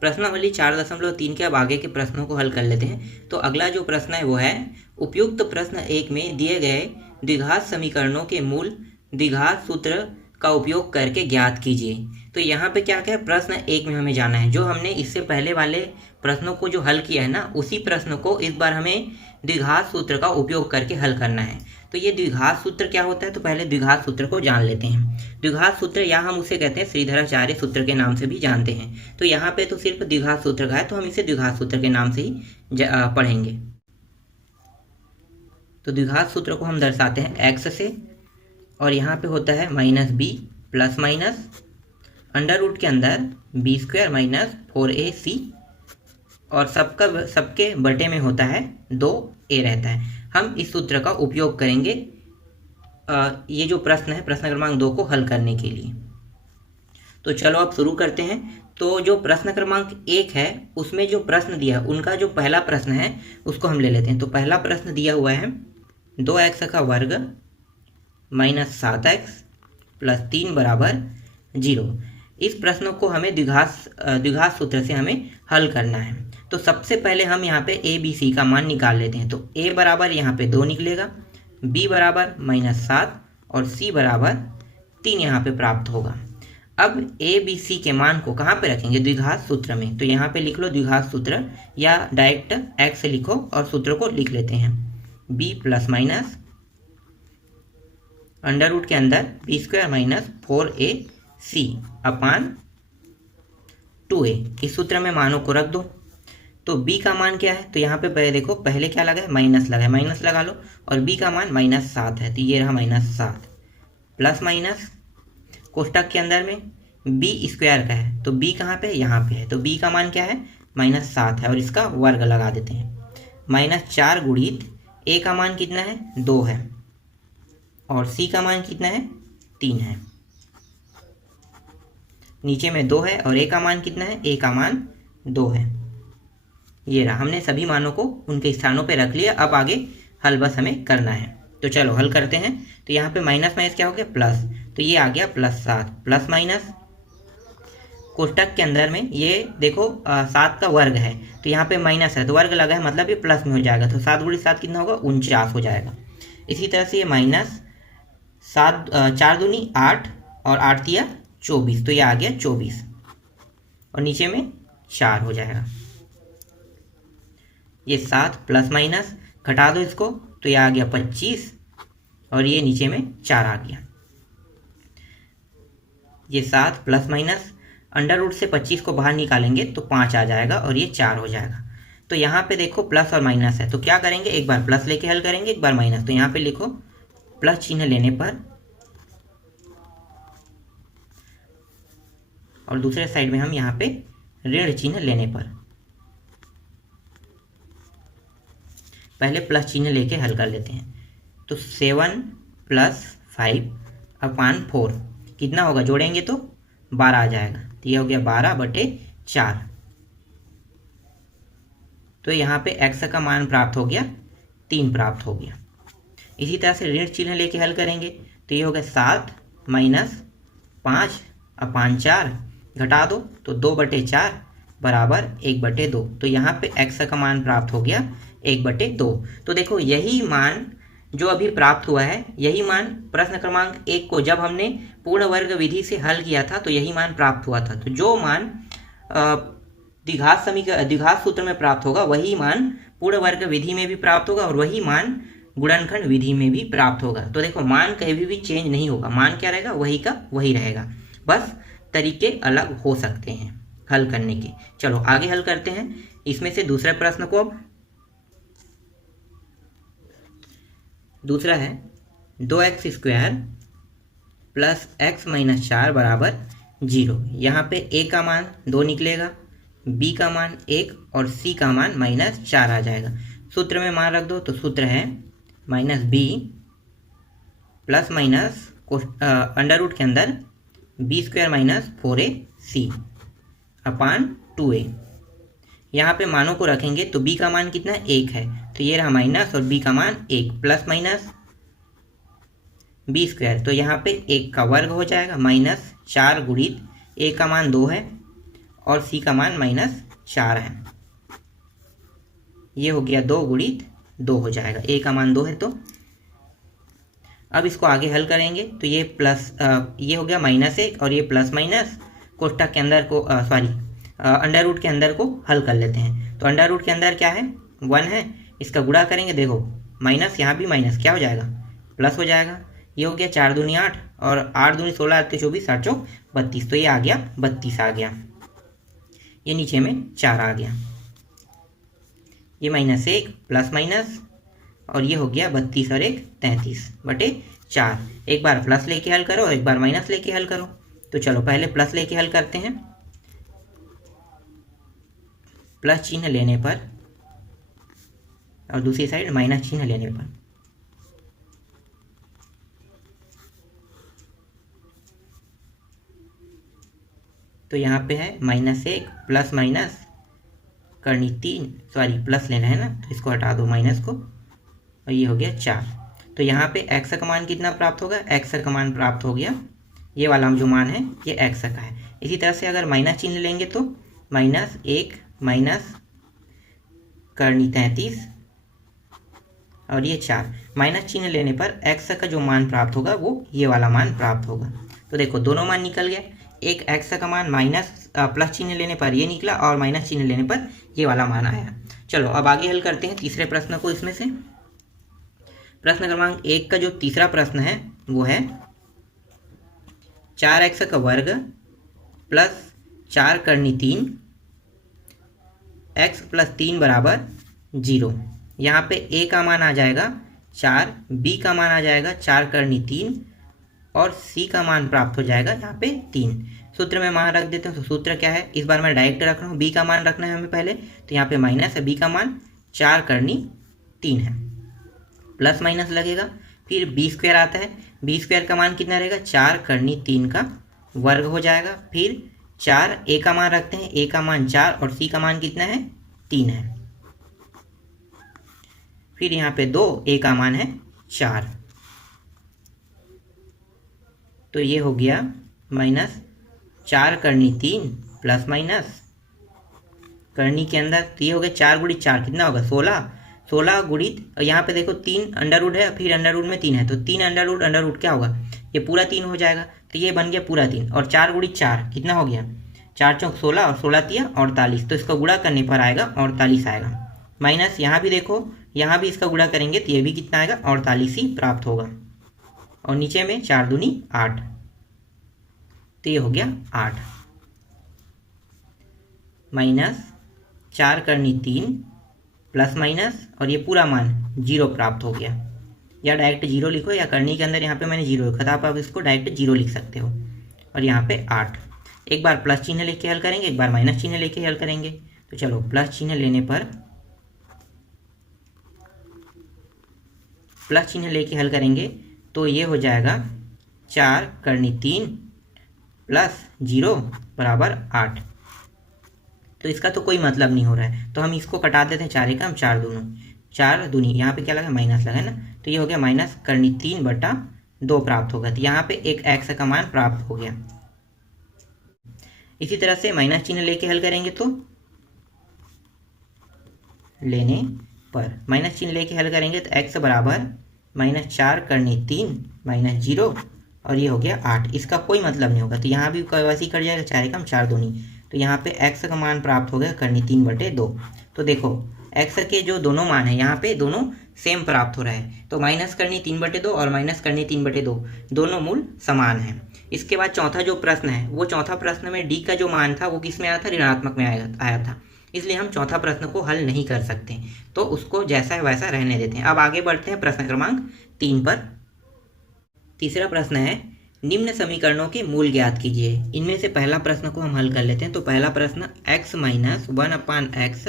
प्रश्नावली 4.3 के अब आगे के प्रश्नों को हल कर लेते हैं। तो अगला जो प्रश्न है वो है उपयुक्त प्रश्न 1 में दिए गए द्विघात समीकरणों के मूल द्विघात सूत्र का उपयोग करके ज्ञात कीजिए। तो यहाँ पे क्या क्या है, प्रश्न 1 में हमें जाना है। जो हमने इससे पहले वाले प्रश्नों को जो हल किया है ना, उसी प्रश्न को इस बार हमें द्विघात सूत्र का उपयोग करके हल करना है। तो ये द्विघात सूत्र क्या होता है, तो पहले द्विघात सूत्र को जान लेते हैं। द्विघात सूत्र या हम उसे कहते हैं श्रीधराचार्य सूत्र के नाम से भी जानते हैं। तो यहाँ पे तो सिर्फ द्विघात सूत्र का है, तो हम इसे द्विघात सूत्र के नाम से ही पढ़ेंगे। तो द्विघात सूत्र को हम दर्शाते हैं एक्स से, और यहाँ पे होता है -b plus minus under root के अंदर b² माइनस 4ac, और सबके बटे में होता है 2a रहता है। हम इस सूत्र का उपयोग करेंगे ये जो प्रश्न है, प्रश्न क्रमांक 2 को हल करने के लिए। तो चलो अब शुरू करते हैं। तो जो प्रश्न क्रमांक 1 है उसमें जो प्रश्न दिया है, उनका जो पहला प्रश्न है उसको हम ले लेते हैं। तो पहला प्रश्न दिया हुआ है 2x का वर्ग माइनस 7x प्लस 3 बराबर 0। इस प्रश्न को हमें द्विघात सूत्र से हमें हल करना है। तो सबसे पहले हम यहाँ पे a b c का मान निकाल लेते हैं। तो a बराबर यहाँ पे 2 निकलेगा, b बराबर -7 और c बराबर 3 यहाँ पे प्राप्त होगा। अब a b c के मान को कहाँ पे रखेंगे, द्विघात सूत्र में। तो यहाँ पे लिख लो द्विघात सूत्र, या डायरेक्ट x लिखो और सूत्र को लिख लेते हैं। b plus minus under root के अंदर b² माइनस 4ac अपान 2a। इस सूत्र में मानों को रख दो। तो b का मान क्या है, तो यहाँ पे पहले देखो, पहले क्या लगा है, माइनस लगा है, माइनस लगा लो। और b का मान -7 है, तो ये रहा -7 प्लस माइनस कोष्टक के अंदर में b² का है, तो b कहाँ पे, यहाँ पे है। तो b का मान क्या है, -7 है, और इसका वर्ग लगा देते हैं। -4 गुणित a का मान कितना है, 2 है, और c का मान कितना है, 3 है। नीचे में 2 है और a का मान कितना है, a का मान 2 है। ये रहा, हमने सभी मानों को उनके स्थानों पे रख लिया। अब आगे हल बस हमें करना है। तो चलो हल करते हैं। तो यहाँ पे माइनस माइनस क्या हो गया, प्लस, तो ये आ गया +7 प्लस माइनस कोष्टक के अंदर में ये देखो 7 का वर्ग है, तो यहाँ पे माइनस है तो वर्ग लगा है, मतलब ये प्लस में हो जाएगा। तो 7 गुणित 7 कितना होगा, 49 हो जाएगा। इसी तरह से ये -7 4 दूनी 8 और 8 तिया 24, तो ये आ गया 24, और नीचे में 4 हो जाएगा। ये 7 प्लस माइनस घटा दो इसको, तो ये आ गया 25, और ये नीचे में 4 आ गया। ये 7 प्लस माइनस अंडर रूट से 25 को बाहर निकालेंगे तो 5 आ जाएगा, और ये 4 हो जाएगा। तो यहाँ पे देखो प्लस और माइनस है, तो क्या करेंगे, एक बार प्लस लेके हल करेंगे, एक बार माइनस। तो यहाँ पे लिखो प्लस चिन्ह लेने पर, और दूसरे साइड में हम यहाँ पे ऋण चिन्ह लेने पर। पहले प्लस चिन्ह लेके हल कर लेते हैं। तो 7 + 5 अपान 4 कितना होगा, जोड़ेंगे तो 12 आ जाएगा। तो ये हो गया 12/4। तो यहाँ पे x का मान प्राप्त हो गया 3 प्राप्त हो गया। इसी तरह से ऋण चिन्ह लेके हल करेंगे, तो ये हो गया 7 - 5 अपान 4, घटा दो तो 2/4 बराबर 1/2। तो यहाँ पे x का मान प्राप्त हो गया 1/2। तो देखो यही मान जो अभी प्राप्त हुआ है, यही मान प्रश्न क्रमांक 1 को जब हमने पूर्ण वर्ग विधि से हल किया था तो यही मान प्राप्त हुआ था। तो जो मान द्विघात सूत्र में प्राप्त होगा वही मान पूर्ण वर्ग विधि में भी प्राप्त होगा, और वही मान गुणनखंड विधि में भी प्राप्त होगा। तो देखो मान कहीं भी चेंज नहीं होगा, मान क्या रहेगा, वही का वही रहेगा, बस तरीके अलग हो सकते हैं हल करने के। चलो आगे हल करते हैं इसमें से दूसरे प्रश्न को। अब दूसरा है 2x² प्लस x - 4 बराबर 0। यहाँ पे a का मान 2 निकलेगा, b का मान 1 और c का मान -4 आ जाएगा। सूत्र में मान रख दो, तो सूत्र है -b plus minus under root के अंदर b² माइनस 4ac अपान 2a। यहाँ पे मानों को रखेंगे तो b का मान कितना, 1 है, तो ये रहा माइनस, और b का मान 1 प्लस माइनस b², तो यहाँ पे 1 का वर्ग हो जाएगा, -4 गुणित a का मान 2 है और सी का मान -4 है। ये हो गया 2 गुणित 2 हो जाएगा, ए का मान 2 है। तो अब इसको आगे हल करेंगे तो ये प्लस ये हो गया -1 और ये प्लस माइनस कोष्ठक के अंदर को अंडर रूट के अंदर को हल कर लेते हैं। तो अंडर रूट के अंदर क्या है 1 है, इसका गुणा करेंगे, देखो माइनस, यहाँ भी माइनस, क्या हो जाएगा प्लस हो जाएगा। ये हो गया 4 दूनी 8 और 8 दूनी 16, 8 24, 8 चौक 32, तो ये आ गया 32 आ गया। ये नीचे में 4 आ गया, ये -1 प्लस माइनस और ये हो गया 32 और 1 33/4। एक बार प्लस लेके हल करो, एक बार माइनस लेके हल करो। तो चलो पहले प्लस लेके हल करते हैं। प्लस चिन्ह लेने पर और दूसरी साइड माइनस चिन्ह लेने पर, तो यहाँ पे है -1 प्लस माइनस करनी 3, सॉरी प्लस लेना है ना, तो इसको हटा दो माइनस को, और ये हो गया 4। तो यहाँ पे x का मान कितना प्राप्त होगा, x का मान प्राप्त हो गया, ये वाला जो मान है ये x का है। इसी तरह से अगर माइनस चिन्ह लेंगे तो -1 माइनस करनी 33 और ये 4, माइनस चिन्ह लेने पर x का जो मान प्राप्त होगा वो ये वाला मान प्राप्त होगा। तो देखो दोनों मान निकल गया, एक x का मान प्लस चिन्ह लेने पर ये निकला और माइनस चिन्ह लेने पर ये वाला मान आया। चलो अब आगे हल करते हैं तीसरे प्रश्न को। इसमें से प्रश्न क्रमांक 1 का जो तीसरा प्रश्न है वो है 4x का वर्ग प्लस 4 करनी 3 x प्लस 3 बराबर 0। यहाँ पे a का मान आ जाएगा 4, b का मान आ जाएगा 4 करनी 3 और c का मान प्राप्त हो जाएगा यहाँ पे 3। सूत्र में मान रख देते हैं। तो सूत्र क्या है, इस बार मैं डायरेक्ट रख रहा हूँ, b का मान रखना है हमें पहले, तो यहाँ पे माइनस है, b का मान 4 करनी 3 है, प्लस माइनस लगेगा, फिर b² आता है, b² का मान कितना रहेगा 4 करनी 3 का वर्ग हो जाएगा, फिर 4 a का मान रखते हैं, a का मान 4 और c का मान कितना है 3 है, फिर यहाँ पे 2, a का मान है 4, तो ये हो गया -4 करनी 3 प्लस माइनस करनी के अंदर, तो ये हो गया 4 गुणित 4 कितना होगा 16, 16 गुणित, यहाँ पे देखो 3 अंडर रूट है, फिर अंडर रूट में 3 है, तो 3 अंडर रूट क्या होगा, ये पूरा 3 हो जाएगा, तो ये बन गया पूरा 3, और 4 गुणित 4 कितना हो गया 4 चौक 16 और 16 तिया 48, तो इसका गुणा करने पर आएगा 48 आएगा। माइनस यहाँ भी देखो, यहाँ भी इसका गुणा करेंगे तो ये भी कितना आएगा 48 ही प्राप्त होगा, और नीचे में 4 दूनी 8, तो ये हो गया 8 -4 करनी 3 प्लस माइनस और ये पूरा मान 0 प्राप्त हो गया, या डायरेक्ट 0 लिखो, या करनी के अंदर यहाँ पे मैंने 0 लिखा था, आप इसको डायरेक्ट 0 लिख सकते हो, और यहाँ पे 8। एक बार प्लस चिन्ह लेके हल करेंगे, एक बार माइनस चिन्ह लेके हल करेंगे। तो चलो प्लस चिन्ह लेने पर, प्लस चिन्ह लेके हल करेंगे तो ये हो जाएगा 4 करनी 3 प्लस 0 बराबर 8। तो इसका तो कोई मतलब नहीं हो रहा है, तो हम इसको कटा देते हैं, 4 एकम 4 दूनी, 4 दूनी, यहाँ पे क्या लगा माइनस लगा है ना, तो ये हो गया माइनस करनी 3/2 प्राप्त होगा, तो यहाँ पे एक x का मान प्राप्त हो गया। इसी तरह से माइनस चिन्ह लेके हल करेंगे तो लेने पर माइनस चिन्ह लेके हल करेंगे तो x बराबर -4 करनी 3 -0 और ये हो गया 8, इसका कोई मतलब नहीं होगा, तो यहाँ भी वैसे ही कट जाएगा, 4 एकम 4 दूनी, तो यहाँ पे x का मान प्राप्त हो गया करनी 3/2। तो देखो x के जो दोनों मान है यहाँ पे दोनों सेम प्राप्त हो रहा है, तो माइनस करनी 3/2 और माइनस करनी 3/2 दोनों मूल समान हैं। इसके बाद चौथा जो प्रश्न है, वो चौथा प्रश्न में d का जो मान था वो किस में आया था, ऋणात्मक में आया था, इसलिए हम चौथा प्रश्न को हल नहीं कर सकते, तो उसको जैसा है वैसा रहने देते हैं। अब आगे बढ़ते हैं प्रश्न क्रमांक 3 पर। तीसरा प्रश्न है निम्न समीकरणों के मूल ज्ञात कीजिए। इनमें से पहला प्रश्न को हम हल कर लेते हैं। तो पहला प्रश्न x - 1/x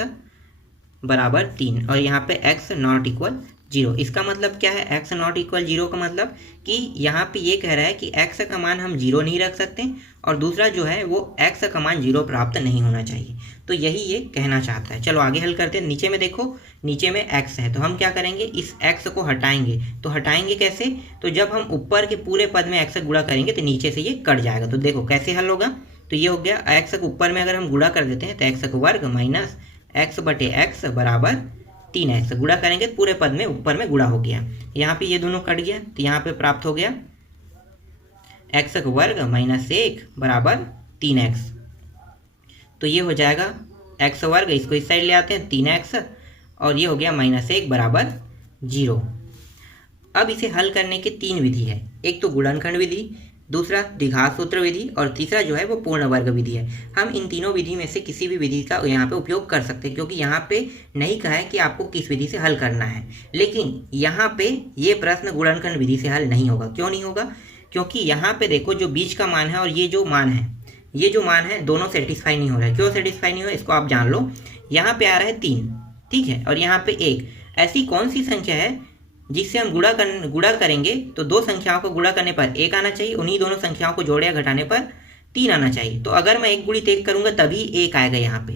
बराबर 3 और यहाँ पे x नॉट इक्वल 0। इसका मतलब क्या है, x नॉट इक्वल 0 का मतलब कि यहाँ पे ये कह रहा है कि x का मान हम 0 नहीं रख सकते, और दूसरा जो है वो x का मान 0 प्राप्त नहीं होना चाहिए, तो यही ये कहना चाहता है। चलो आगे हल करते हैं। नीचे में देखो, नीचे में x है, तो हम क्या करेंगे, इस x को हटाएंगे। तो हटाएंगे कैसे, तो जब हम ऊपर के पूरे पद में x से गुणा करेंगे तो नीचे से ये कट जाएगा। तो देखो कैसे हल होगा, तो ये हो गया एक्स को ऊपर में अगर हम गुणा कर देते हैं तो एक्स का वर्ग माइनस एक्स बटे एक्स बराबर 3x। गुणा करेंगे तो पूरे पद में ऊपर में गुणा हो गया, यहाँ पे ये दोनों कट गया तो यहाँ पे प्राप्त हो गया एक्स का वर्ग माइनस 1 बराबर 3x। तो ये हो जाएगा एक्स वर्ग, इसको इस साइड ले आते हैं 3x, और ये हो गया -1 बराबर 0। अब इसे हल करने के 3 विधि है, एक तो गुणनखंड विधि, दूसरा द्विघात सूत्र विधि, और तीसरा जो है वो पूर्ण वर्ग विधि है। हम इन तीनों विधि में से किसी भी विधि का यहाँ पे उपयोग कर सकते हैं, क्योंकि यहाँ पे नहीं कहा है कि आपको किस विधि से हल करना है। लेकिन यहाँ पे ये प्रश्न गुणनखंड विधि से हल नहीं होगा। क्यों नहीं होगा? क्योंकि यहाँ पे देखो जो बीच का मान है और ये जो मान है, दोनों सेटिस्फाई नहीं हो रहा है। क्यों सेटिस्फाई नहीं हो रहा है इसको आप जान लो। यहाँ पे आ रहा है 3, ठीक है, और यहाँ पे 1। ऐसी कौन सी संख्या है जिससे हम गुणा करेंगे तो दो संख्याओं को गुणा करने पर 1 आना चाहिए, उन्हीं दोनों संख्याओं को जोड़े या घटाने पर 3 आना चाहिए। तो अगर मैं 1 गुणित 1 करूँगा तभी 1 आएगा यहाँ पे,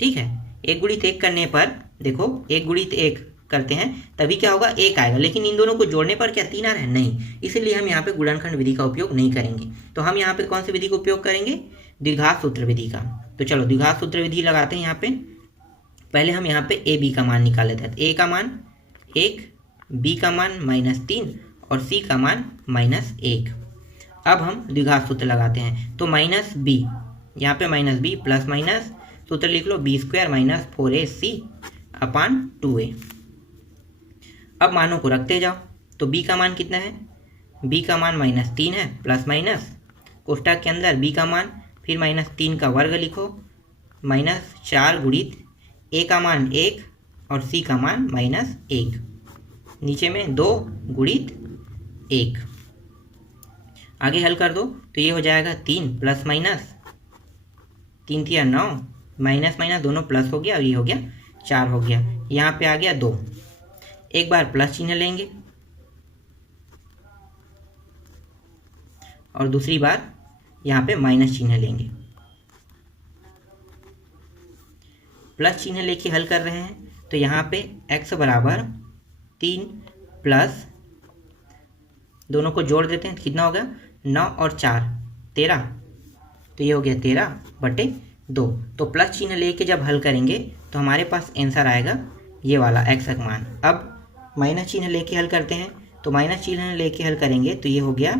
ठीक है। 1 गुणित 1 करने पर देखो 1 गुणित 1 करते हैं तभी क्या होगा, 1 आएगा। लेकिन इन दोनों को जोड़ने पर क्या 3 आ रहा है? नहीं, इसलिए हम यहाँ पे गुणनखंड विधि का उपयोग नहीं करेंगे। तो हम यहाँ पे कौन सी विधि का उपयोग करेंगे? द्विघात सूत्र विधि का। तो चलो द्विघात सूत्र विधि लगाते हैं। यहाँ पे पहले हम यहाँ पे ए बी का मान निकाल लेते हैं। ए का मान 1, बी का मान -3 और सी का मान -1। अब हम द्विघात सूत्र लगाते हैं। तो माइनस बी, यहाँ पे -b प्लस माइनस सूत्र लिख लो b² - 4ac अपान 2a। अब मानों को रखते जाओ। तो b का मान कितना है? b का मान -3 है, प्लस माइनस कोष्टक के अंदर b का मान, फिर -3 का वर्ग लिखो, -4 गुणित a का मान 1 और c का मान -1, नीचे में 2 गुणित 1। आगे हल कर दो तो ये हो जाएगा 3 प्लस माइनस 3 3 9, माइनस माइनस दोनों प्लस हो गया और ये हो गया 4 हो गया। यहाँ पे आ गया 2। एक बार प्लस चिन्ह लेंगे और दूसरी बार यहाँ पे माइनस चिन्ह लेंगे। प्लस चिन्ह लेके हल कर रहे हैं तो यहाँ पे x बराबर 3 प्लस, दोनों को जोड़ देते हैं तो कितना होगा, 9 और 4 13, तो ये हो गया 13/2। तो प्लस चिन्ह लेके जब हल करेंगे तो हमारे पास आंसर आएगा ये वाला x का मान। अब माइनस चिन्ह लेके हल करते हैं। तो माइनस चिन्ह लेके हल करेंगे तो ये हो गया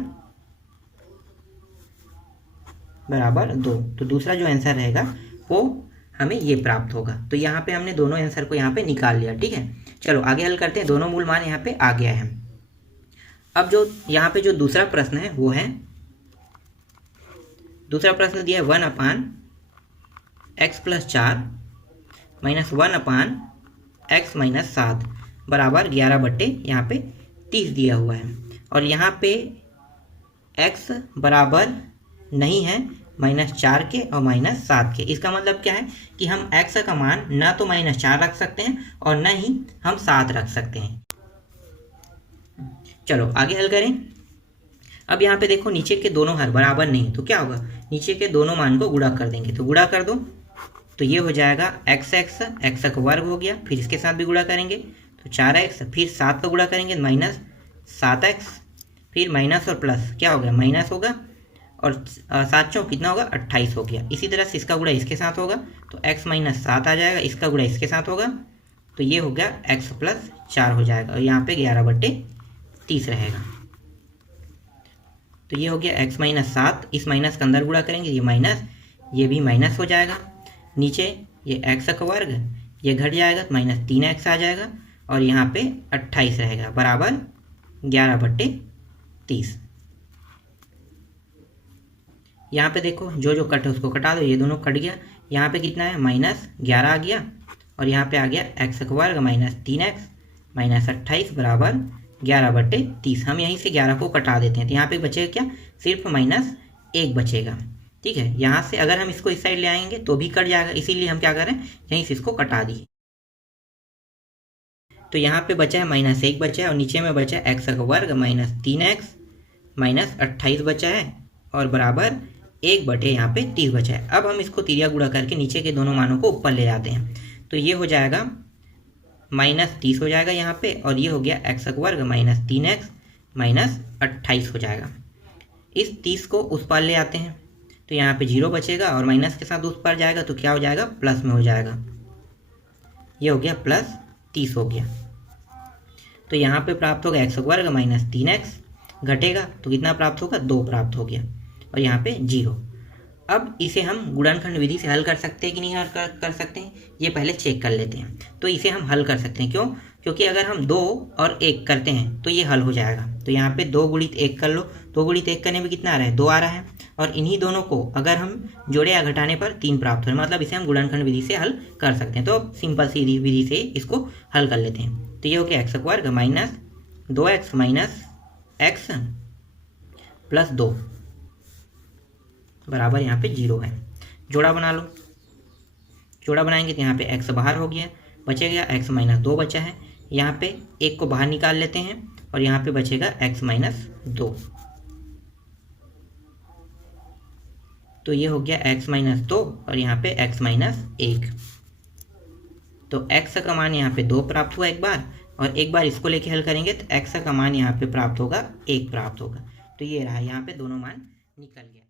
बराबर 2। तो दूसरा जो आंसर रहेगा वो हमें ये प्राप्त होगा। तो यहाँ पे हमने दोनों आंसर को यहाँ पे निकाल लिया, ठीक है। चलो आगे हल करते हैं। दोनों मूल मान यहाँ पे आ गया है। अब जो यहाँ पे जो दूसरा प्रश्न है वो है, दूसरा प्रश्न दिया है 1/x + 4 - 1/x - 7 बराबर 11/, यहाँ पे 30 दिया हुआ है। और यहाँ पे x बराबर नहीं है -4 के और -7 के। इसका मतलब क्या है कि हम x का मान ना तो -4 रख सकते हैं और न ही हम 7 रख सकते हैं। चलो आगे हल करें। अब यहाँ पे देखो नीचे के दोनों हर बराबर नहीं, तो क्या होगा, नीचे के दोनों मान को गुणा कर देंगे। तो गुणा कर दो तो ये हो जाएगा x का वर्ग हो गया, फिर इसके साथ भी गुणा करेंगे तो 4x, फिर 7 का गुणा करेंगे -7x, फिर माइनस और प्लस क्या हो गया, माइनस होगा, और 7 चौक कितना होगा, 28 हो गया। इसी तरह से इसका गुणा इसके साथ होगा तो x - 7 आ जाएगा, इसका गुणा इसके साथ होगा तो ये हो गया x + 4 हो जाएगा, और यहाँ पे 11/30 रहेगा। तो ये हो गया x - 7, इस माइनस का अंदर गुणा करेंगे, ये माइनस, ये भी माइनस हो जाएगा। नीचे ये x का वर्ग, ये घट जाएगा तो -3x आ जाएगा, और यहाँ पे 28 रहेगा बराबर 11/30। यहाँ पे देखो जो जो कट है उसको कटा दो, ये दोनों कट गया। यहाँ पे कितना है, -11 आ गया, और यहाँ पे आ गया x का वर्ग -3x -28 बराबर 11/30। हम यहीं से 11 को कटा देते हैं तो यहाँ पे बचेगा क्या, सिर्फ -1 बचेगा, ठीक है। यहाँ से अगर हम इसको इस साइड ले आएंगे तो भी कट जाएगा, इसीलिए हम क्या करें, यहीं से इसको कटा दिए। तो यहाँ पे बचा है -1 बचा है, और नीचे में बचा है x का वर्ग -3x -28 बचा है, और बराबर 1/, यहाँ पे 30 बचा है। अब हम इसको तिरिया गुणा करके नीचे के दोनों मानों को ऊपर ले जाते हैं तो ये हो जाएगा -30 हो जाएगा यहाँ पे, और ये हो गया x का वर्ग -3x -28 हो जाएगा। इस 30 को उस पार ले आते हैं तो यहाँ पे 0 बचेगा और माइनस के साथ उस पर जाएगा तो क्या हो जाएगा, प्लस में हो जाएगा। ये हो गया प्लस 30 हो गया। तो यहाँ पे प्राप्त होगा x वर्ग माइनस 3x, घटेगा तो कितना प्राप्त होगा, 2 प्राप्त हो गया और यहाँ पे 0। अब इसे हम गुणनखंड विधि से हल कर सकते हैं कि नहीं हल कर सकते हैं, ये पहले चेक कर लेते हैं। तो इसे हम हल कर सकते हैं, क्यों, क्योंकि अगर हम 2 और 1 करते हैं तो ये हल हो जाएगा। तो यहाँ पे 2 गुणित 1 कर लो, 2 गुणित 1 करने में कितना आ रहा है, 2 आ रहा है, और इन्हीं दोनों को अगर हम जोड़े या घटाने पर 3 प्राप्त हो, मतलब इसे हम गुणनखंड विधि से हल कर सकते हैं। तो सिंपल सी विधि से इसको हल कर लेते हैं। तो ये हो गया x वर्ग minus 2x minus x plus 2 बराबर यहाँ पे 0 है। जोड़ा बना लो, जोड़ा बनाएंगे तो यहाँ पे x बाहर हो गया, बचेगा x माइनस 2 बचा है, यहाँ पे 1 को बाहर निकाल लेते हैं और यहाँ पे बचेगा x माइनस 2। तो ये हो गया x माइनस 2 और यहाँ पे x माइनस 1। तो x का मान यहाँ पे 2 प्राप्त हुआ एक बार, और एक बार इसको लेके हल करेंगे तो x का मान यहाँ पे प्राप्त होगा 1 प्राप्त होगा। तो ये रहा, यहाँ पे दोनों मान निकल गया।